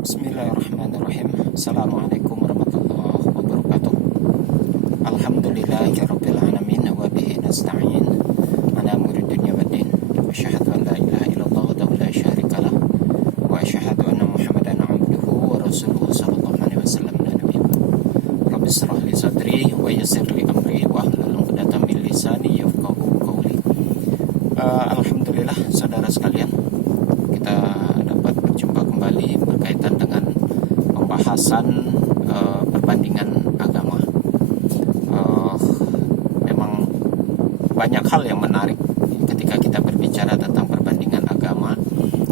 Bismillahirrahmanirrahim. Assalamualaikum warahmatullahi wabarakatuh. Alhamdulillahirabbil alamin wa bihi nasta'in ala umuri dunya waddin. Wa asyhadu an la ilaha illallah wa la syarikalah wa asyhadu anna Muhammadan abduhu wa rasuluhu sallallahu alaihi wasallam. Rabbi shrah li sadri wa yassir li amri wa hlul 'uqdatam min lisani yafqahu qawli. Alhamdulillah saudara sekalian, kita dapat berjumpa kembali berkaitan dengan pembahasan perbandingan agama. Memang banyak hal yang menarik ketika kita berbicara tentang perbandingan agama,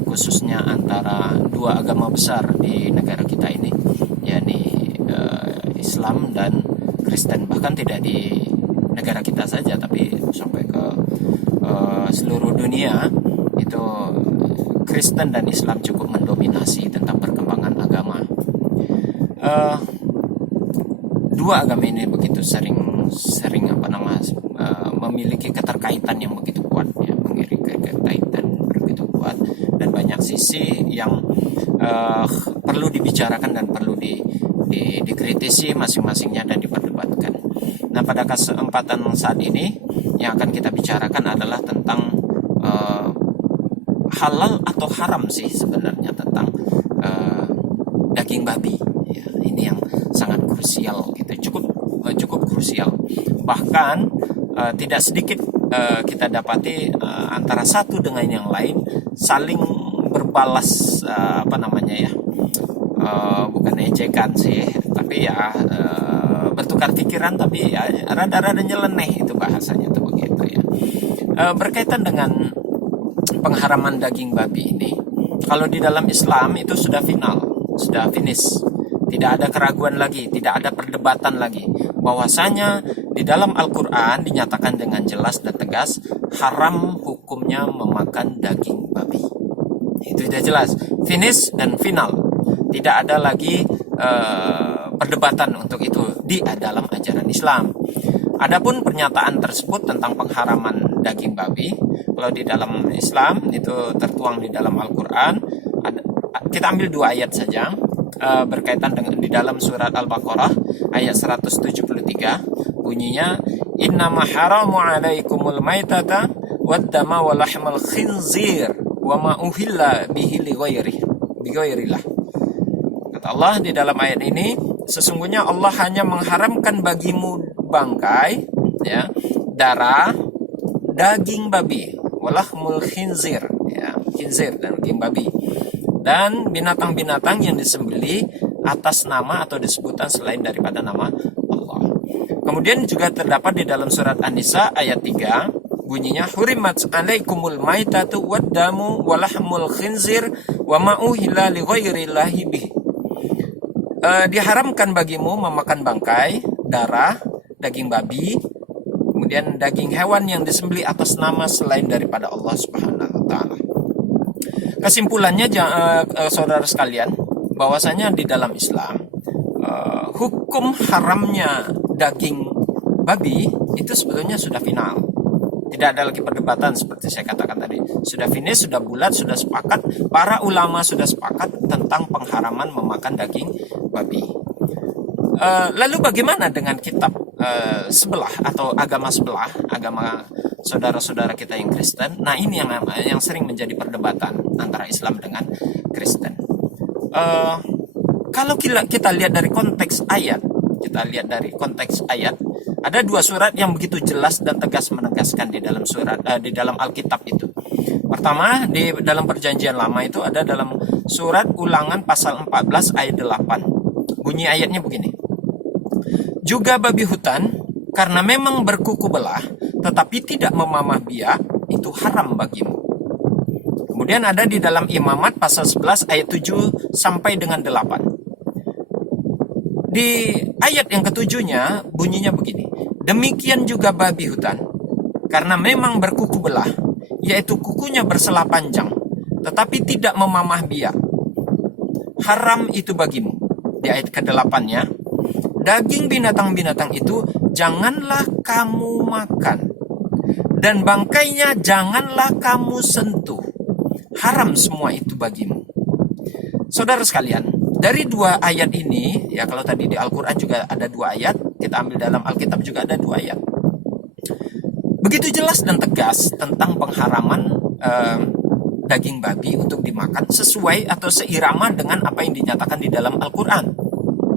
khususnya antara dua agama besar di negara kita ini, yakni Islam dan Kristen. Bahkan tidak di negara kita saja, tapi sampai ke seluruh dunia itu Kristen dan Islam cukup mendominasi tentang perkembangan agama. Dua agama ini begitu sering memiliki keterkaitan yang begitu kuat, ya, memiliki keterkaitan begitu kuat, dan banyak sisi yang perlu dibicarakan dan perlu dikritisi masing-masingnya dan diperdebatkan. Nah, pada kesempatan saat ini yang akan kita bicarakan adalah tentang halal atau haram sih sebenarnya tentang daging babi. Ya, ini yang sangat krusial, gitu. Cukup krusial. Bahkan tidak sedikit kita dapati antara satu dengan yang lain saling berbalas bukan ejekan sih, tapi ya bertukar pikiran, tapi ya rada-rada nyeleneh, itu bahasanya tuh begitu ya. Berkaitan dengan pengharaman daging babi ini, kalau di dalam Islam itu sudah final, sudah finish, tidak ada keraguan lagi, tidak ada perdebatan lagi, bahwasanya di dalam Al-Quran dinyatakan dengan jelas dan tegas haram hukumnya memakan daging babi. Itu sudah jelas, finish dan final, tidak ada lagi perdebatan untuk itu di dalam ajaran Islam. Adapun pernyataan tersebut tentang pengharaman daging babi, kalau di dalam Islam itu tertuang di dalam Al-Quran. Kita ambil dua ayat saja, berkaitan dengan di dalam surat Al-Baqarah ayat 173, bunyinya innama haramu alaikumul maitata waddama wa lahmal khinzir wa ma uhilla bihi li ghairillah. Kata Allah di dalam ayat ini, sesungguhnya Allah hanya mengharamkan bagimu bangkai, ya, darah, daging babi, walahmul khinzir, ya, khinzir dan daging babi, dan binatang-binatang yang disembelih atas nama atau disebutan selain daripada nama Allah. Kemudian juga terdapat di dalam surat An-Nisa ayat 3, bunyinya hurimat alaikumul maitatu waddamu walahmul khinzir wa ma uhilla li ghairillahi bih. Diharamkan bagimu memakan bangkai, darah, daging babi, kemudian daging hewan yang disembelih atas nama selain daripada Allah Subhanahu wa taala. Kesimpulannya saudara sekalian, bahwasanya di dalam Islam hukum haramnya daging babi itu sebetulnya sudah final. Tidak ada lagi perdebatan, seperti saya katakan tadi. Sudah finish, sudah bulat, sudah sepakat. Para ulama sudah sepakat tentang pengharaman memakan daging babi. Lalu bagaimana dengan kitab sebelah atau agama sebelah, agama saudara-saudara kita yang Kristen? Nah, ini yang sering menjadi perdebatan antara Islam dengan Kristen. Kalau kita lihat dari konteks ayat, ada dua surat yang begitu jelas dan tegas menegaskan di dalam di dalam Alkitab itu. Pertama, di dalam Perjanjian Lama itu ada dalam surat Ulangan pasal 14 ayat 8. Bunyi ayatnya begini. Juga babi hutan, karena memang berkuku belah, tetapi tidak memamah biak, itu haram bagimu. Kemudian ada di dalam Imamat pasal 11 ayat 7 sampai dengan 8. Di ayat yang ketujuhnya bunyinya begini. Demikian juga babi hutan, karena memang berkuku belah, yaitu kukunya bersela panjang, tetapi tidak memamah biak. Haram itu bagimu. Di ayat ke-8-nya, daging binatang-binatang itu janganlah kamu makan, dan bangkainya janganlah kamu sentuh. Haram semua itu bagimu. Saudara sekalian, dari dua ayat ini, ya kalau tadi di Al-Quran juga ada dua ayat, kita ambil dalam Alkitab juga ada dua ayat. Begitu jelas dan tegas tentang pengharaman daging babi untuk dimakan sesuai atau seirama dengan apa yang dinyatakan di dalam Al-Quran.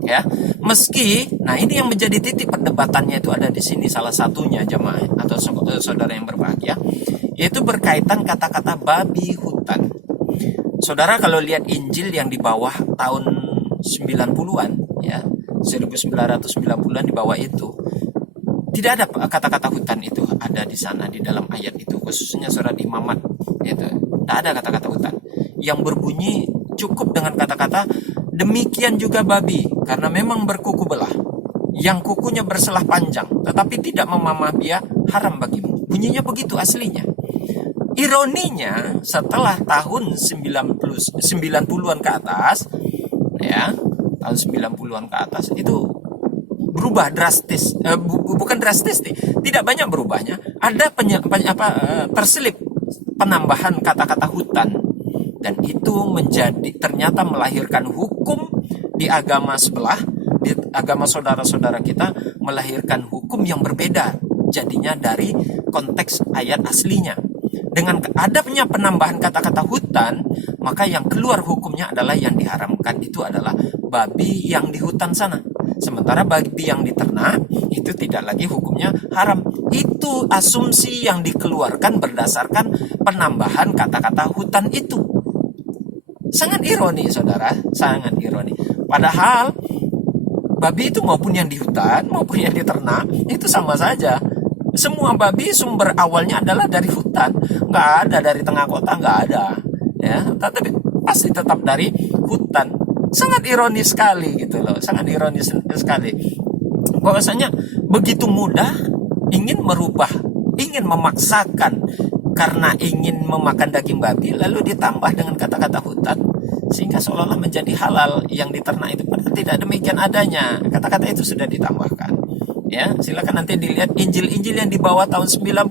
Ya, meski, nah ini yang menjadi titik perdebatannya itu ada di sini salah satunya jemaah atau saudara yang berbahagia, yaitu berkaitan kata-kata babi hutan. Saudara kalau lihat Injil yang di bawah tahun 90-an, ya, 1990-an di bawah itu, tidak ada kata-kata hutan itu ada di sana di dalam ayat itu, khususnya surat Imamat itu. Tidak ada kata-kata hutan. Yang berbunyi cukup dengan kata-kata demikian juga babi, karena memang berkuku belah, yang kukunya berselah panjang, tetapi tidak memamah biak, haram bagimu. Bunyinya begitu aslinya. Ironinya setelah tahun 90-an ke atas, ya, tahun 90-an ke atas itu berubah drastis, bukan drastis nih, tidak banyak berubahnya. Ada terselip penambahan kata-kata hutan, dan itu ternyata melahirkan hukum di agama sebelah, di agama saudara-saudara kita melahirkan hukum yang berbeda jadinya dari konteks ayat aslinya. Dengan adanya penambahan kata-kata hutan, maka yang keluar hukumnya adalah yang diharamkan itu adalah babi yang di hutan sana. Sementara babi yang di ternak itu tidak lagi hukumnya haram. Itu asumsi yang dikeluarkan berdasarkan penambahan kata-kata hutan itu. Sangat ironi, saudara, sangat ironi. Padahal babi itu maupun yang di hutan maupun yang di ternak itu sama saja. Semua babi sumber awalnya adalah dari hutan, nggak ada dari tengah kota, nggak ada, ya. Tapi pasti tetap dari hutan. Sangat ironis sekali gitu loh, sangat ironis sekali. Bahwasanya begitu mudah ingin merubah, ingin memaksakan karena ingin memakan daging babi, lalu ditambah dengan kata-kata hutan, sehingga seolah-olah menjadi halal yang diternak itu. Padahal tidak demikian adanya, kata-kata itu sudah ditambahkan. Ya, silakan nanti dilihat Injil-Injil yang di bawah tahun 90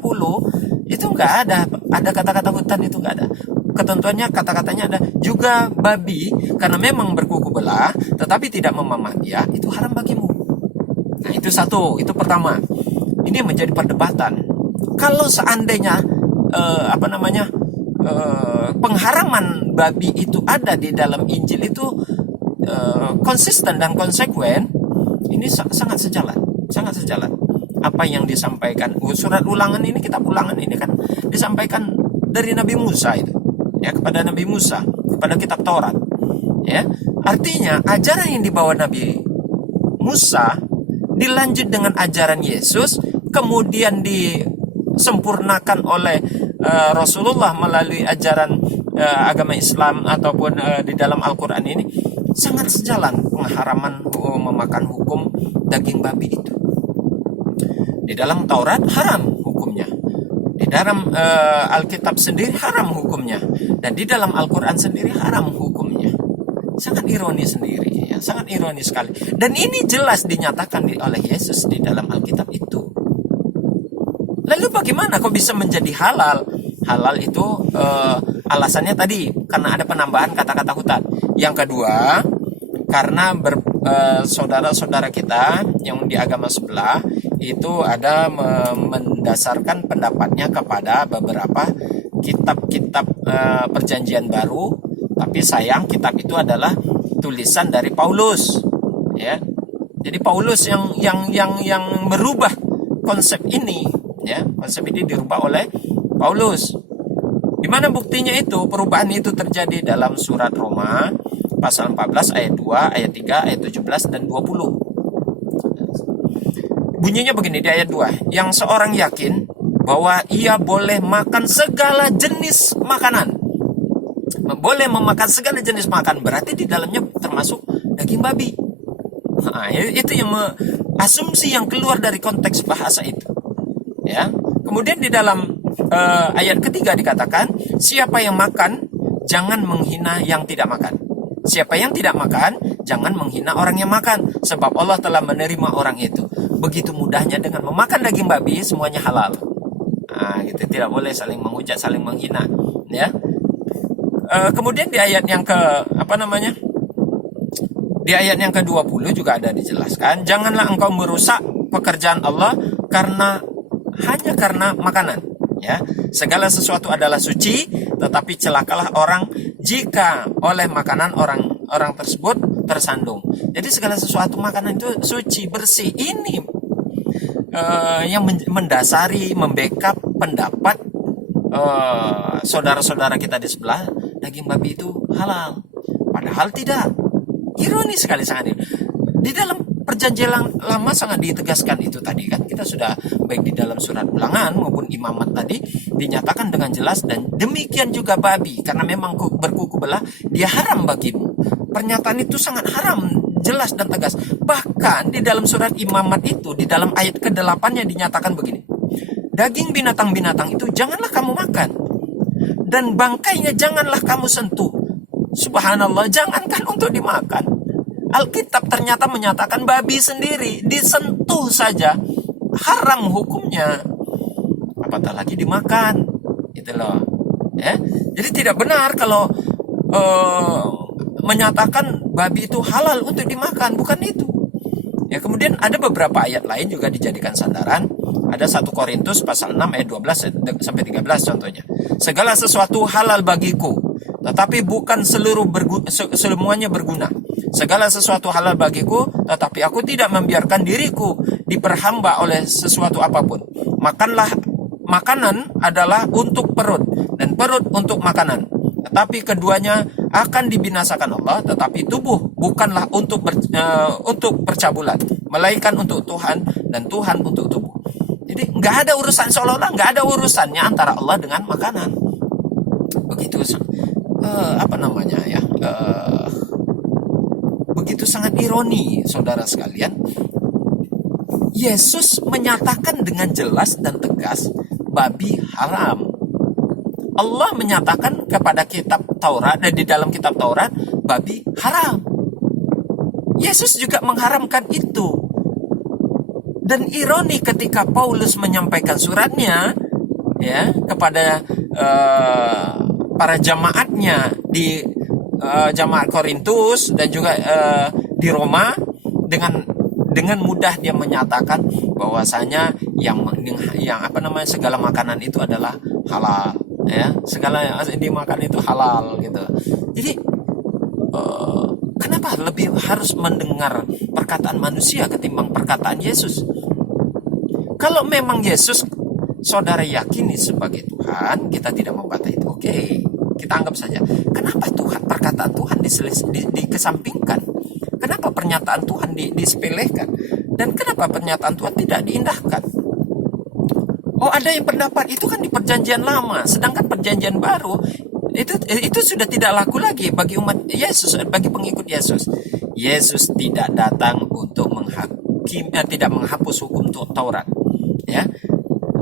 itu nggak ada kata-kata hutan, itu nggak ada. Ketentuannya kata-katanya ada juga babi karena memang berkuku belah tetapi tidak memamah biak, itu haram bagimu. Nah, itu satu, itu pertama. Ini menjadi perdebatan. Kalau seandainya pengharaman babi itu ada di dalam Injil itu konsisten dan konsekuen, ini sangat sejalan. Apa yang disampaikan surat Ulangan ini, kitab Ulangan ini kan disampaikan dari Nabi Musa itu, ya, kepada Nabi Musa, kepada kitab Taurat, ya. Artinya ajaran yang dibawa Nabi Musa dilanjut dengan ajaran Yesus, kemudian disempurnakan oleh Rasulullah melalui ajaran agama Islam ataupun di dalam Al-Quran ini, sangat sejalan pengharaman memakan hukum daging babi itu. Di dalam Taurat haram hukumnya, di dalam Alkitab sendiri haram hukumnya, dan di dalam Al-Quran sendiri haram hukumnya. Sangat ironis sendiri, ya, sangat ironis sekali. Dan ini jelas dinyatakan oleh Yesus di dalam Alkitab itu. Lalu bagaimana kok bisa menjadi halal? Halal itu alasannya tadi karena ada penambahan kata-kata hutan. Yang kedua, karena saudara-saudara kita yang di agama sebelah itu ada mendasarkan pendapatnya kepada beberapa kitab-kitab perjanjian baru, tapi sayang kitab itu adalah tulisan dari Paulus, ya. Jadi Paulus yang merubah konsep ini, ya. Konsep ini dirubah oleh Paulus. Di mana buktinya itu? Perubahan itu terjadi dalam surat Roma pasal 14 ayat 2, ayat 3, ayat 17 dan 20. Bunyinya begini di ayat 2. Yang seorang yakin bahwa ia boleh makan segala jenis makanan. Boleh memakan segala jenis makan, berarti di dalamnya termasuk daging babi. Nah, itu yang asumsi yang keluar dari konteks bahasa itu. Ya. Kemudian di dalam ayat ketiga dikatakan, siapa yang makan jangan menghina yang tidak makan. Siapa yang tidak makan jangan menghina orang yang makan, sebab Allah telah menerima orang itu. Begitu mudahnya dengan memakan daging babi semuanya halal. Nah, gitu, tidak boleh saling menghujat, saling menghina, ya. Kemudian di ayat yang Di ayat yang ke-20 juga ada dijelaskan, janganlah engkau merusak pekerjaan Allah hanya karena makanan. Ya, segala sesuatu adalah suci, tetapi celakalah orang jika oleh makanan orang tersebut tersandung. Jadi segala sesuatu makanan itu suci, bersih. Ini yang mendasari, membackup pendapat saudara-saudara kita di sebelah, daging babi itu halal. Padahal tidak. Ironis sekali sangat. Di dalam perjanjian lama sangat ditegaskan itu tadi kan. Kita sudah baik di dalam surat Ulangan maupun Imamat tadi dinyatakan dengan jelas, dan demikian juga babi, karena memang berkuku belah dia haram bagimu. Pernyataan itu sangat haram, jelas dan tegas. Bahkan di dalam surat Imamat itu, di dalam ayat ke-8-nya dinyatakan begini, daging binatang-binatang itu janganlah kamu makan, dan bangkainya janganlah kamu sentuh. Subhanallah, jangankan untuk dimakan. Alkitab ternyata menyatakan babi sendiri disentuh saja haram hukumnya, apatah lagi dimakan. Itu loh. Ya. Jadi tidak benar kalau menyatakan babi itu halal untuk dimakan, bukan itu. Ya, kemudian ada beberapa ayat lain juga dijadikan sandaran. Ada 1 Korintus pasal 6 ayat 12 sampai 13 contohnya. Segala sesuatu halal bagiku, tetapi bukan semuanya berguna. Segala sesuatu halal bagiku, tetapi aku tidak membiarkan diriku diperhamba oleh sesuatu apapun. Makanan adalah untuk perut, dan perut untuk makanan. Tetapi keduanya akan dibinasakan Allah. Tetapi tubuh bukanlah untuk percabulan, melainkan untuk Tuhan, dan Tuhan untuk tubuh. Jadi nggak ada urusan, seolah-olah nggak ada urusannya antara Allah dengan makanan. Begitu begitu sangat ironi, saudara sekalian. Yesus menyatakan dengan jelas dan tegas babi haram. Allah menyatakan kepada kitab Taurat, dan di dalam kitab Taurat babi haram. Yesus juga mengharamkan itu. Dan ironi ketika Paulus menyampaikan suratnya ya kepada para jamaatnya di jamaat Korintus dan juga di Roma, dengan mudah dia menyatakan bahwasanya segala makanan itu adalah halal, ya, segala yang dimakan itu halal gitu. Jadi kenapa lebih harus mendengar perkataan manusia ketimbang perkataan Yesus? Kalau memang Yesus saudara yakini sebagai Tuhan, kita tidak membantah itu. Oke, kita anggap saja. Kenapa perkataan Tuhan dikesampingkan? Kenapa pernyataan Tuhan disepelekan? Dan kenapa pernyataan Tuhan tidak diindahkan? Oh, ada yang pendapat itu kan di perjanjian lama, sedangkan perjanjian baru itu sudah tidak laku lagi bagi umat Yesus, bagi pengikut Yesus. Yesus tidak datang untuk tidak menghapus hukum Taurat, ya.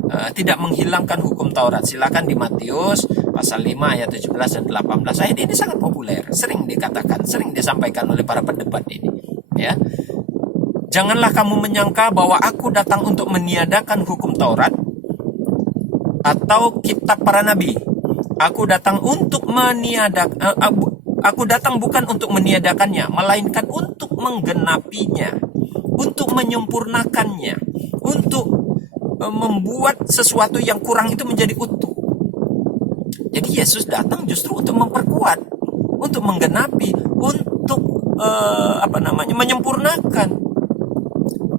Tidak menghilangkan hukum Taurat. Silakan di Matius pasal 5 ayat 17 dan 18. Ayat ini sangat populer, sering dikatakan, sering disampaikan oleh para pendebat ini, ya. Janganlah kamu menyangka bahwa aku datang untuk meniadakan hukum Taurat atau kitab para nabi. Aku datang bukan untuk meniadakannya, melainkan untuk menggenapinya, untuk menyempurnakannya, untuk membuat sesuatu yang kurang itu menjadi utuh. Jadi Yesus datang justru untuk memperkuat, untuk menggenapi, untuk menyempurnakan.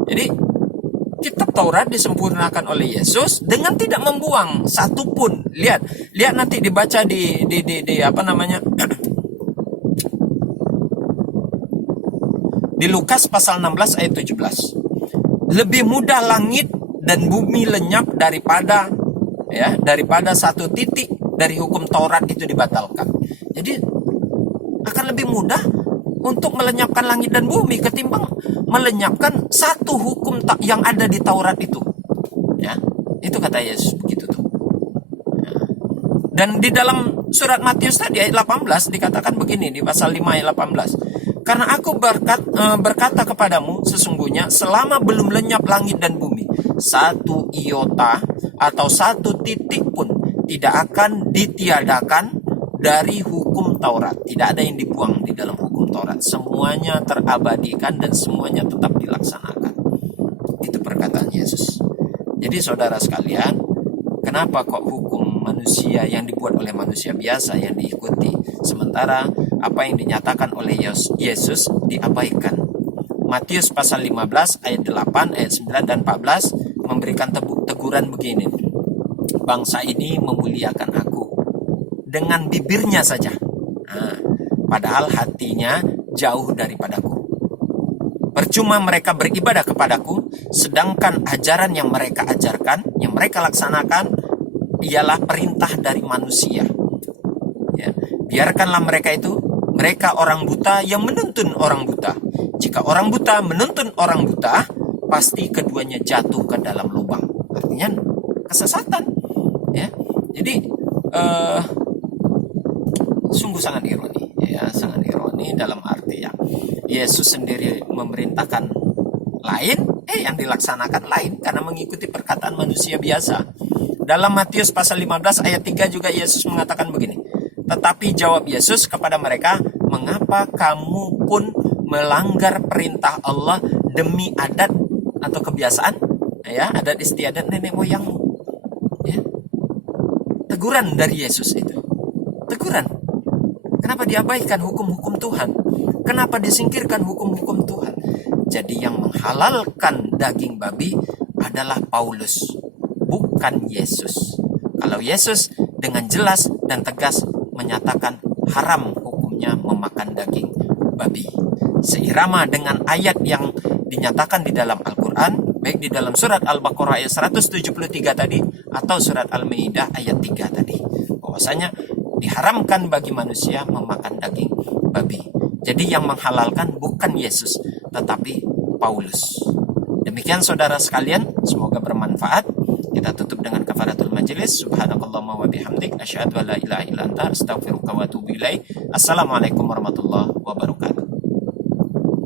Jadi kitab Taurat disempurnakan oleh Yesus dengan tidak membuang satu pun. Lihat nanti dibaca di di Lukas pasal 16 ayat 17. Lebih mudah langit dan bumi lenyap daripada satu titik dari hukum Taurat itu dibatalkan. Jadi akan lebih mudah untuk melenyapkan langit dan bumi ketimbang melenyapkan satu hukum yang ada di Taurat itu. Ya, itu kata Yesus begitu tuh. Ya. Dan di dalam surat Matius tadi ayat 18 dikatakan begini di pasal 5 ayat 18. Karena aku berkata kepadamu, sesungguhnya selama belum lenyap langit dan bumi, satu iota atau satu titik pun tidak akan ditiadakan dari hukum Taurat. Tidak ada yang dibuang di dalam hukum Taurat. syariat semuanya terabadikan dan semuanya tetap dilaksanakan. Itu perkataan Yesus. Jadi saudara sekalian, kenapa kok hukum manusia yang dibuat oleh manusia biasa yang diikuti, sementara apa yang dinyatakan oleh Yesus diabaikan? Matius pasal 15 ayat 8, ayat 9 dan 14 memberikan teguran begini. Bangsa ini memuliakan aku dengan bibirnya saja, padahal hatinya jauh daripadaku. Percuma mereka beribadah kepadaku, sedangkan ajaran yang mereka ajarkan, yang mereka laksanakan ialah perintah dari manusia. Ya, biarkanlah mereka orang buta yang menuntun orang buta. Jika orang buta menuntun orang buta, pasti keduanya jatuh ke dalam lubang. Artinya kesesatan. Ya, jadi sungguh sangat ironi. Ya, sangat ironi dalam arti ya, Yesus sendiri memerintahkan lain, yang dilaksanakan lain karena mengikuti perkataan manusia biasa. Dalam Matius pasal 15 ayat 3 juga Yesus mengatakan begini. Tetapi jawab Yesus kepada mereka, mengapa kamu pun melanggar perintah Allah demi adat atau kebiasaan, ya, adat istiadat nenek moyangmu. Ya. Teguran dari Yesus itu. Teguran. Kenapa diabaikan hukum-hukum Tuhan? Kenapa disingkirkan hukum-hukum Tuhan? Jadi yang menghalalkan daging babi adalah Paulus, bukan Yesus. Kalau Yesus dengan jelas dan tegas menyatakan haram hukumnya memakan daging babi. Seirama dengan ayat yang dinyatakan di dalam Al-Quran, baik di dalam surat Al-Baqarah ayat 173 tadi, atau surat Al-Maidah ayat 3 tadi. Bahwasanya diharamkan bagi manusia memakan daging babi. Jadi yang menghalalkan bukan Yesus, tetapi Paulus. Demikian saudara sekalian, semoga bermanfaat. Kita tutup dengan kafaratul majelis. Subhanakallahumma wa bihamdik, asyhadu an la ilaha illa anta, astaghfiruka wa atubu ilaik. Assalamualaikum warahmatullahi wabarakatuh.